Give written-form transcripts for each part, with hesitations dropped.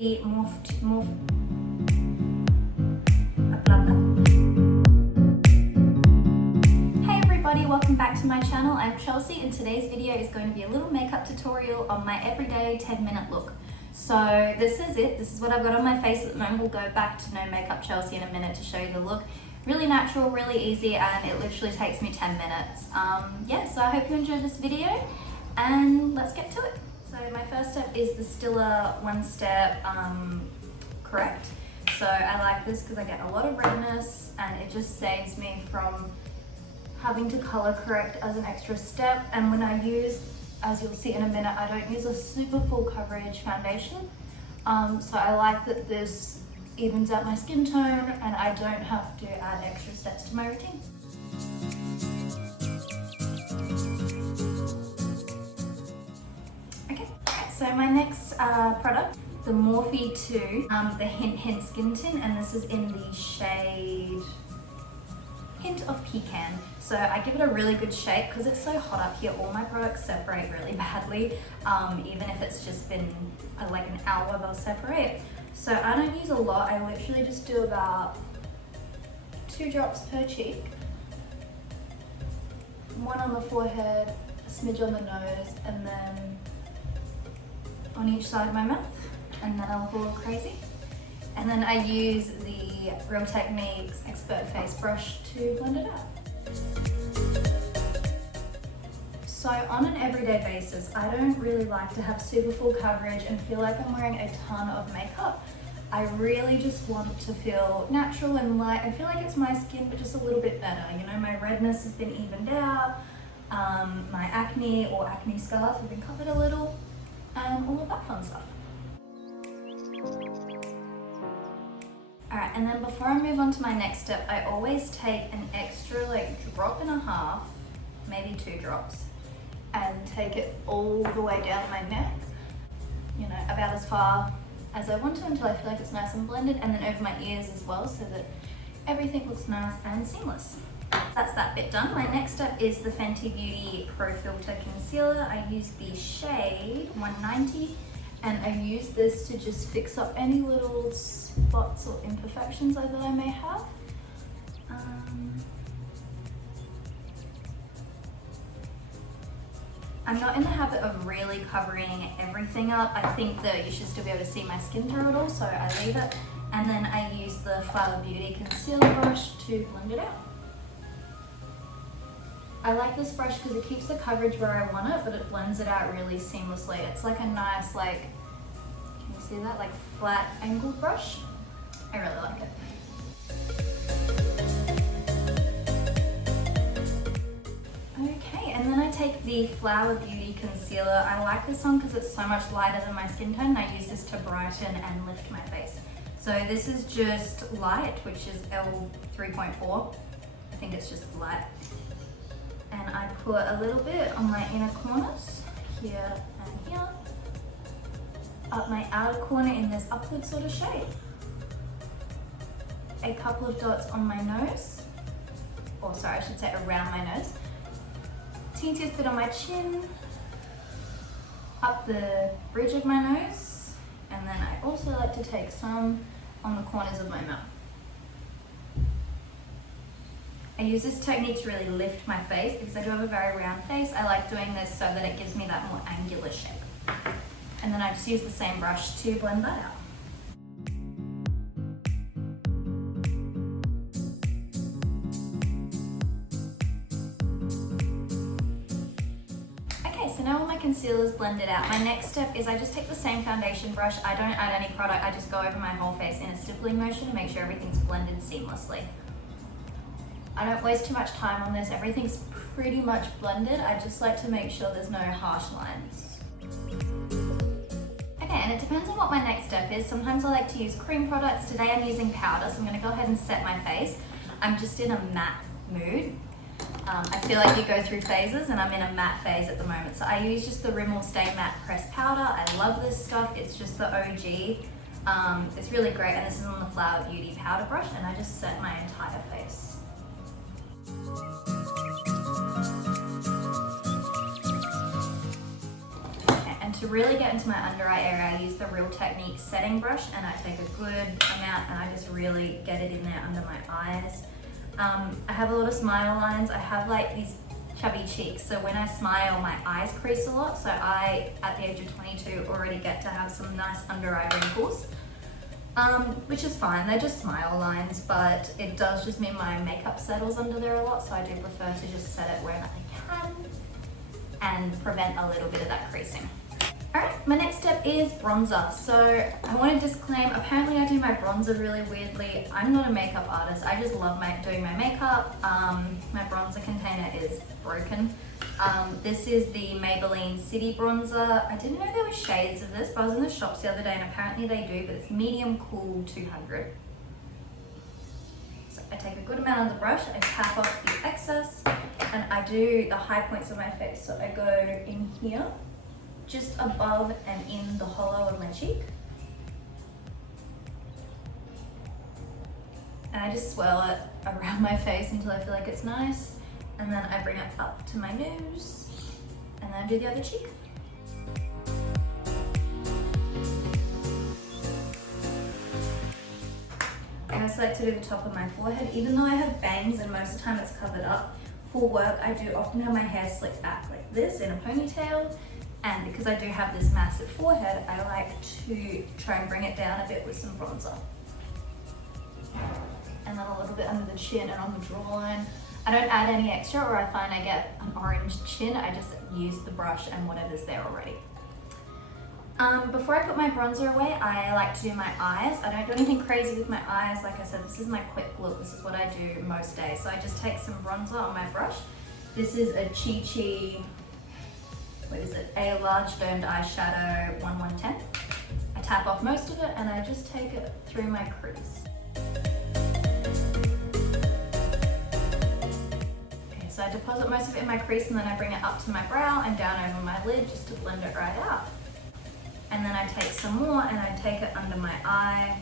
More. Hey everybody, welcome back to my channel. I'm Chelsea and today's video is going to be a little makeup tutorial on my everyday 10-minute look. So this is it. This is what I've got on my face at the moment. We'll go back to no makeup Chelsea in a minute to show you the look. Really natural, really easy, and it literally takes me 10 minutes. Yeah, so I hope you enjoyed this video and let's get to it. So my first step is the Stiller one-step correct. So I like this because I get a lot of redness and it just saves me from having to color correct as an extra step. And when I use, as you'll see in a minute, I don't use a super full coverage foundation. So I like that this evens out my skin tone and I don't have to add extra steps to my routine. So my next product, the Morphe 2, the Hint Skin Tint, and this is in the shade Hint of Pecan. So I give it a really good shake because it's so hot up here. All my products separate really badly. Even if it's just been like an hour, they'll separate. So I don't use a lot. I literally just do about 2 drops per cheek. 1 on the forehead, a smidge on the nose, and then on each side of my mouth, and then I'll go all crazy. And then I use the Real Techniques Expert Face Brush to blend it out. So on an everyday basis, I don't really like to have super full coverage and feel like I'm wearing a ton of makeup. I really just want it to feel natural and light. I feel like it's my skin, but just a little bit better. You know, my redness has been evened out, my acne or acne scars have been covered a little, and all of that fun stuff. Alright, and then before I move on to my next step, I always take an extra drop and a half, maybe 2 drops, and take it all the way down my neck, you know, about as far as I want to until I feel like it's nice and blended, and then over my ears as well so that everything looks nice and seamless. That's that bit done. My next step is the Fenty Beauty Pro Filter Concealer. I use the shade 190 and I use this to just fix up any little spots or imperfections that I may have. I'm not in the habit of really covering everything up. I think that you should still be able to see my skin through it all, so I leave it. And then I use the Flower Beauty Concealer Brush to blend it out. I like this brush because it keeps the coverage where I want it, but it blends it out really seamlessly. It's like a nice, can you see that? Like flat angled brush. I really like it. Okay, and then I take the Flower Beauty Concealer. I like this one because it's so much lighter than my skin tone. I use this to brighten and lift my face. So this is just light, which is L3.4. I think it's just light. And I put a little bit on my inner corners, here and here, up my outer corner in this upward sort of shape. A couple of dots on my nose, or sorry, I should say around my nose. Teentiest bit on my chin, up the bridge of my nose, and then I also like to take some on the corners of my mouth. I use this technique to really lift my face because I do have a very round face. I like doing this so that it gives me that more angular shape. And then I just use the same brush to blend that out. Okay, so now all my concealer is blended out. My next step is I just take the same foundation brush. I don't add any product. I just go over my whole face in a stippling motion to make sure everything's blended seamlessly. I don't waste too much time on this. Everything's pretty much blended. I just like to make sure there's no harsh lines. Okay, and it depends on what my next step is. Sometimes I like to use cream products. Today I'm using powder, so I'm gonna go ahead and set my face. I'm just in a matte mood. I feel like you go through phases and I'm in a matte phase at the moment. So I use just the Rimmel Stay Matte Pressed Powder. I love this stuff. It's just the OG. It's really great, and this is on the Flower Beauty powder brush, and I just set my entire face. To really get into my under eye area, I use the Real Technique setting brush, and I take a good amount and I just really get it in there under my eyes. I have a lot of smile lines. I have like these chubby cheeks, so when I smile my eyes crease a lot, so I at the age of 22 already get to have some nice under eye wrinkles, which is fine. They're just smile lines, but it does just mean my makeup settles under there a lot, so I do prefer to just set it where I can and prevent a little bit of that creasing. Alright, my next step is bronzer. So I want to disclaim, apparently I do my bronzer really weirdly. I'm not a makeup artist, I just love doing my makeup. My bronzer container is broken. This is the Maybelline City Bronzer. I didn't know there were shades of this, but I was in the shops the other day and apparently they do, but it's medium cool 200. So I take a good amount of the brush, I tap off the excess, and I do the high points of my face. So I go in here, just above and in the hollow of my cheek. And I just swirl it around my face until I feel like it's nice. And then I bring it up to my nose, and then I do the other cheek. And I select to do the top of my forehead. Even though I have bangs and most of the time it's covered up, for work I do often have my hair slicked back like this in a ponytail. And because I do have this massive forehead, I like to try and bring it down a bit with some bronzer. And then a little bit under the chin and on the jawline. I don't add any extra, or I find I get an orange chin. I just use the brush and whatever's there already. Before I put my bronzer away, I like to do my eyes. I don't do anything crazy with my eyes. Like I said, this is my quick look. This is what I do most days. So I just take some bronzer on my brush. This is a Chi, what is it? A large domed eyeshadow 1110. I tap off most of it and I just take it through my crease. Okay, so I deposit most of it in my crease and then I bring it up to my brow and down over my lid just to blend it right out. And then I take some more and I take it under my eye.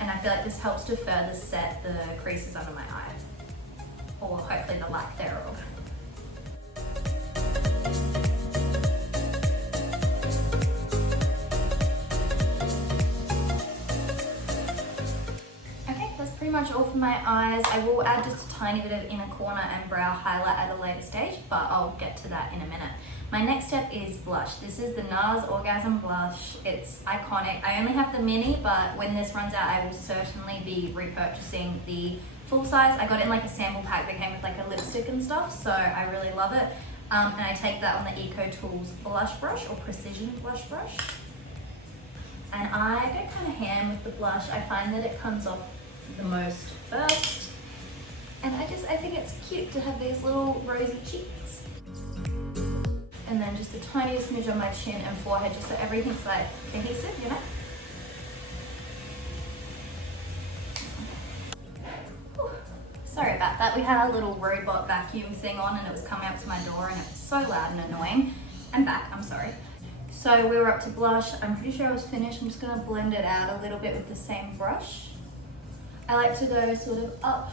And I feel like this helps to further set the creases under my eye. Or hopefully the lack thereof. Pretty much all for my eyes. I will add just a tiny bit of inner corner and brow highlight at a later stage, but I'll get to that in a minute. My next step is blush. This is the NARS Orgasm Blush. It's iconic. I only have the mini, but when this runs out, I will certainly be repurchasing the full size. I got it in like a sample pack that came with like a lipstick and stuff, so I really love it. And I take that on the Eco Tools blush brush or precision blush brush. And I go kind of ham with the blush. I find that it comes off the most first, and I think it's cute to have these little rosy cheeks, and then just a tiny smidge on my chin and forehead just so everything's like cohesive, you know. Whew. Sorry about that, we had our little robot vacuum thing on and it was coming up to my door and it was so loud and annoying. I'm back, I'm sorry. So we were up to blush. I'm pretty sure I was finished. I'm just going to blend it out a little bit with the same brush. I like to go sort of up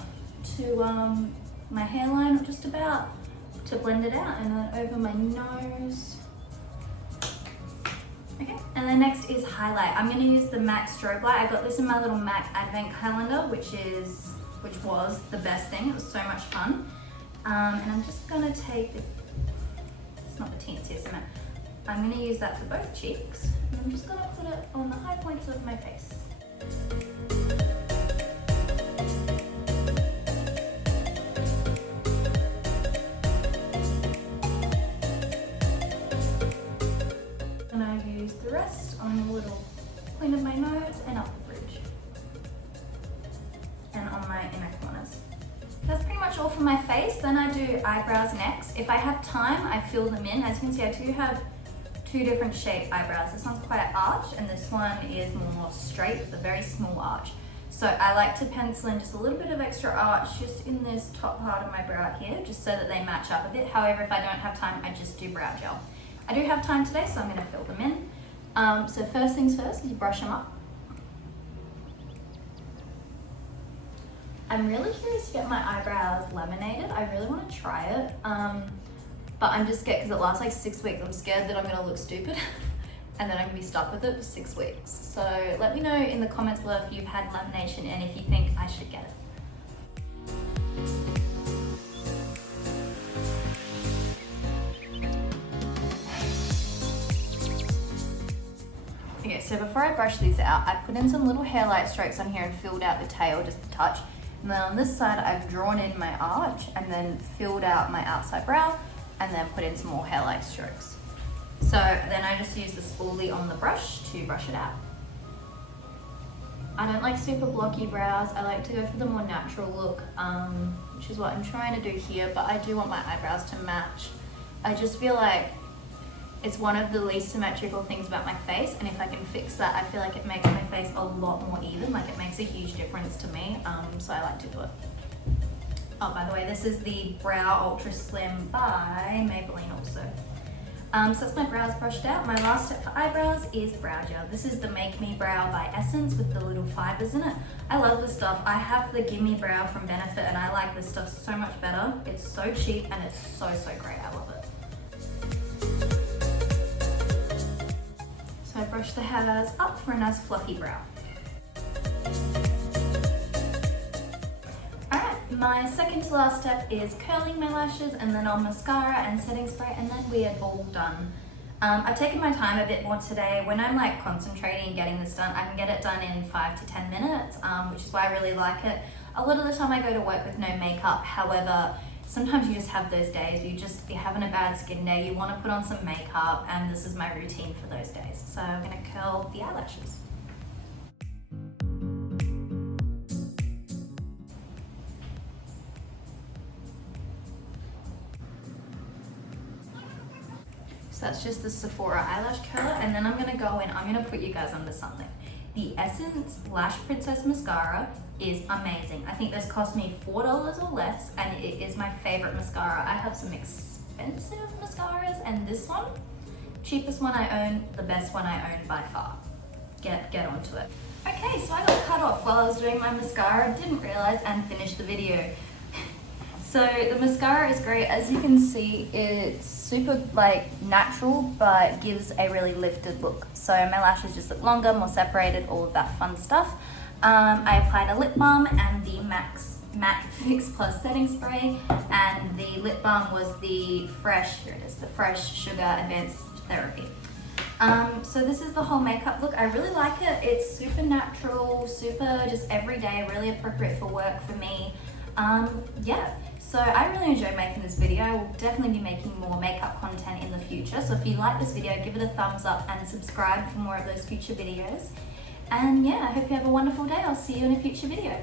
to my hairline just about to blend it out, and then over my nose. Okay, and then next is highlight. I'm going to use the MAC strobe light. I got this in my little MAC advent calendar, which was the best thing. It was so much fun. And I'm just going to take it's not the teensy, it's cement. I'm going to use that for both cheeks. And I'm just going to put it on the high points of my face. The rest on the little point of my nose and up the bridge and on my inner corners. That's pretty much all for my face. Then I do eyebrows next. If I have time, I fill them in. As you can see, I do have two different shaped eyebrows. This one's quite arched and this one is more straight with a very small arch. So I like to pencil in just a little bit of extra arch just in this top part of my brow here, just so that they match up a bit. However, if I don't have time, I just do brow gel. I do have time today, so I'm going to fill them in. So first things first, you brush them up. I'm really curious to get my eyebrows laminated. I really want to try it. but I'm just scared because it lasts like 6 weeks. I'm scared that I'm gonna look stupid and then I'm gonna be stuck with it for 6 weeks. So let me know in the comments below if you've had lamination and if you think I should get it. Okay, so before I brush these out, I put in some little hairlight strokes on here and filled out the tail just a touch. And then on this side, I've drawn in my arch and then filled out my outside brow and then put in some more hairlight strokes. So then I just use the spoolie on the brush to brush it out. I don't like super blocky brows. I like to go for the more natural look, which is what I'm trying to do here, but I do want my eyebrows to match. I just feel like it's one of the least symmetrical things about my face, and if I can fix that, I feel like it makes my face a lot more even. Like, it makes a huge difference to me, so I like to do it. Oh, by the way, this is the Brow Ultra Slim by Maybelline also. So that's my brows brushed out. My last step for eyebrows is brow gel. This is the Make Me Brow by Essence with the little fibers in it. I love this stuff. I have the Gimme Brow from Benefit and I like this stuff so much better. It's so cheap and it's so great. I love it. So I brush the hairs up for a nice fluffy brow. My second to last step is curling my lashes and then on mascara and setting spray, and then we are all done. I've taken my time a bit more today. When I'm like concentrating and getting this done, I can get it done in 5 to 10 minutes, which is why I really like it. A lot of the time I go to work with no makeup. However, sometimes you just have those days, you're having a bad skin day, you want to put on some makeup, and this is my routine for those days. So I'm going to curl the eyelashes. So that's just the Sephora eyelash curler, and then I'm gonna go in, I'm gonna put you guys onto something. The Essence Lash Princess Mascara is amazing. I think this cost me $4 or less, and it is my favorite mascara. I have some expensive mascaras, and this one, cheapest one I own, the best one I own by far. Get onto it. Okay, so I got cut off while I was doing my mascara, didn't realize, and finished the video. So the mascara is great. As you can see, it's super like natural, but gives a really lifted look. So my lashes just look longer, more separated, all of that fun stuff. I applied a lip balm and the Matte Fix Plus setting spray, and the lip balm was the Fresh, here it is, the Fresh Sugar Advanced Therapy. So this is the whole makeup look. I really like it. It's super natural, super just everyday, really appropriate for work for me. Yeah, so I really enjoyed making this video. I will definitely be making more makeup content in the future. So if you like this video, give it a thumbs up and subscribe for more of those future videos. And yeah, I hope you have a wonderful day. I'll see you in a future video.